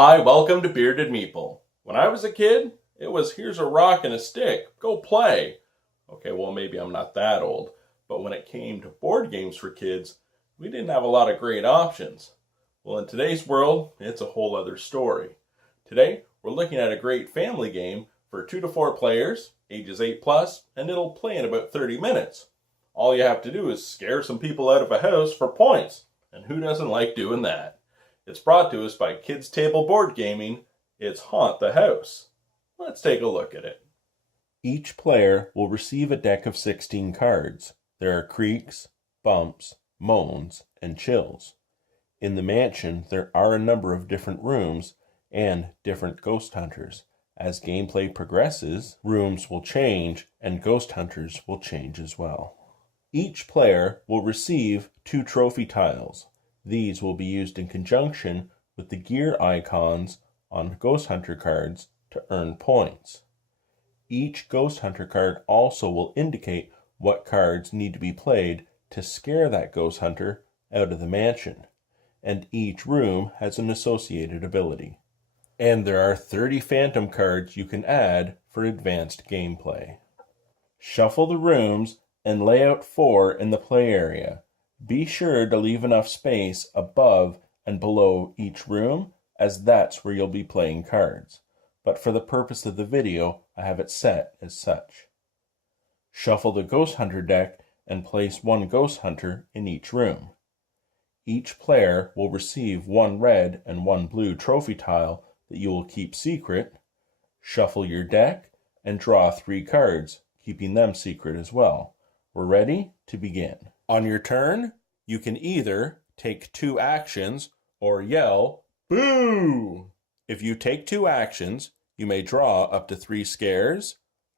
Hi, welcome to Bearded Meeple. When I was a kid, it was here's a rock and a stick, go play. Okay, well, maybe I'm not that old, but when it came to board games for kids, we didn't have a lot of great options. Well, in today's world, it's a whole other story. Today, we're looking at a great family game for 2 to 4 players, ages 8 plus, and it'll play in about 30 minutes. All you have to do is scare some people out of a house for points, and who doesn't like doing that? It's brought to us by Kids Table Board Gaming. It's Haunt the House. Let's take a look at it. Each player will receive a deck of 16 cards. There are creaks, bumps, moans, and chills. In the mansion, there are a number of different rooms and different ghost hunters. As gameplay progresses, rooms will change and ghost hunters will change as well. Each player will receive 2 trophy tiles. These will be used in conjunction with the gear icons on Ghost Hunter cards to earn points. Each Ghost Hunter card also will indicate what cards need to be played to scare that Ghost Hunter out of the mansion, and each room has an associated ability. And there are 30 phantom cards you can add for advanced gameplay. Shuffle the rooms and lay out 4 in the play area. Be sure to leave enough space above and below each room, as that's where you'll be playing cards. But for the purpose of the video, I have it set as such. Shuffle the Ghost Hunter deck and place 1 Ghost Hunter in each room. Each player will receive 1 red and 1 blue trophy tile that you will keep secret. Shuffle your deck and draw 3 cards, keeping them secret as well. We're ready to begin. On your turn, you can either take 2 actions or yell, "Boo!" If you take 2 actions, you may draw up to 3 scares,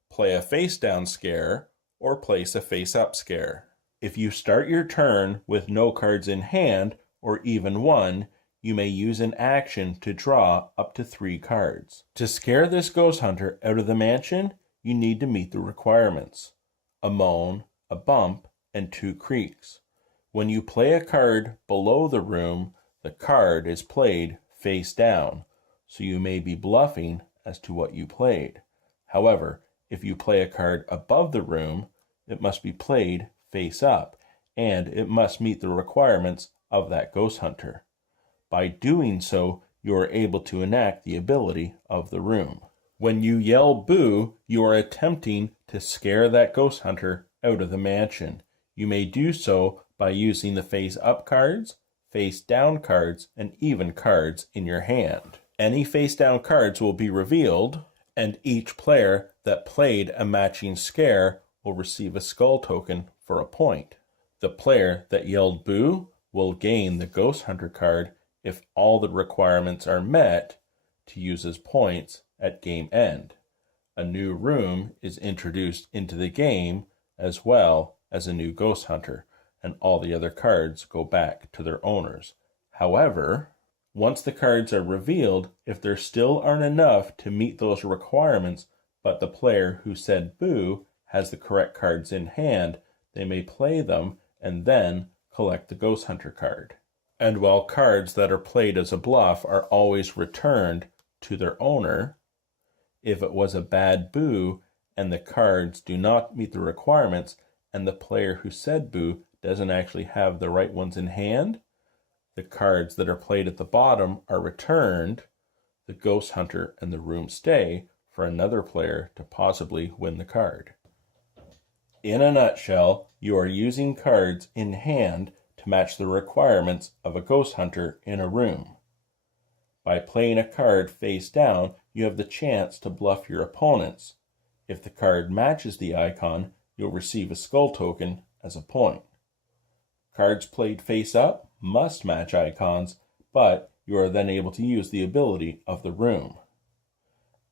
play a face-down scare, or place a face-up scare. If you start your turn with no cards in hand, or even 1, you may use an action to draw up to 3 cards. To scare this ghost hunter out of the mansion, you need to meet the requirements: a moan, a bump, and 2 creaks. When you play a card below the room, the card is played face down, so you may be bluffing as to what you played. However, if you play a card above the room, it must be played face up, and it must meet the requirements of that ghost hunter. By doing so, you are able to enact the ability of the room. When you yell boo, you are attempting to scare that ghost hunter out of the mansion. You may do so by using the face-up cards, face-down cards, and even cards in your hand. Any face-down cards will be revealed, and each player that played a matching scare will receive a skull token for a point. The player that yelled boo will gain the Ghost Hunter card if all the requirements are met to use as points at game end. A new room is introduced into the game as well as a new Ghost Hunter, and all the other cards go back to their owners. However, once the cards are revealed, if there still aren't enough to meet those requirements, but the player who said boo has the correct cards in hand, they may play them and then collect the Ghost Hunter card. And while cards that are played as a bluff are always returned to their owner, if it was a bad boo and the cards do not meet the requirements and the player who said boo doesn't actually have the right ones in hand, the cards that are played at the bottom are returned, the Ghost Hunter and the room stay for another player to possibly win the card. In a nutshell, you are using cards in hand to match the requirements of a Ghost Hunter in a room. By playing a card face down, you have the chance to bluff your opponents. If the card matches the icon, you'll receive a skull token as a point. Cards played face up must match icons, but you are then able to use the ability of the room.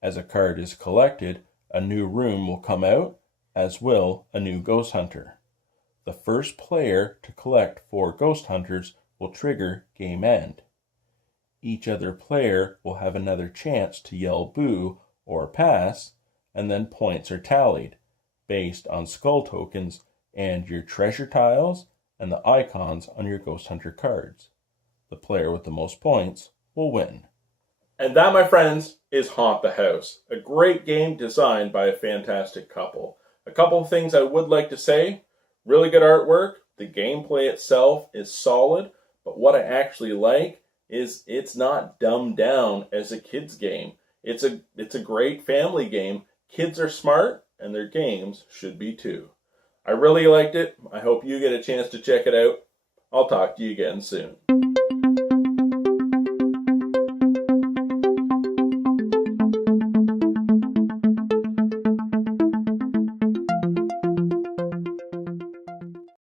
As a card is collected, a new room will come out, as will a new Ghost Hunter. The first player to collect 4 Ghost Hunters will trigger game end. Each other player will have another chance to yell boo or pass, and then points are tallied based on skull tokens and your treasure tiles and the icons on your Ghost Hunter cards. The player with the most points will win. And that, my friends, is Haunt the House, a great game designed by a fantastic couple. A couple of things I would like to say. Really good artwork. The gameplay itself is solid, but what I actually like is it's not dumbed down as a kid's game. It's a great family game. Kids are smart, and their games should be too. I really liked it. I hope you get a chance to check it out. I'll talk to you again soon.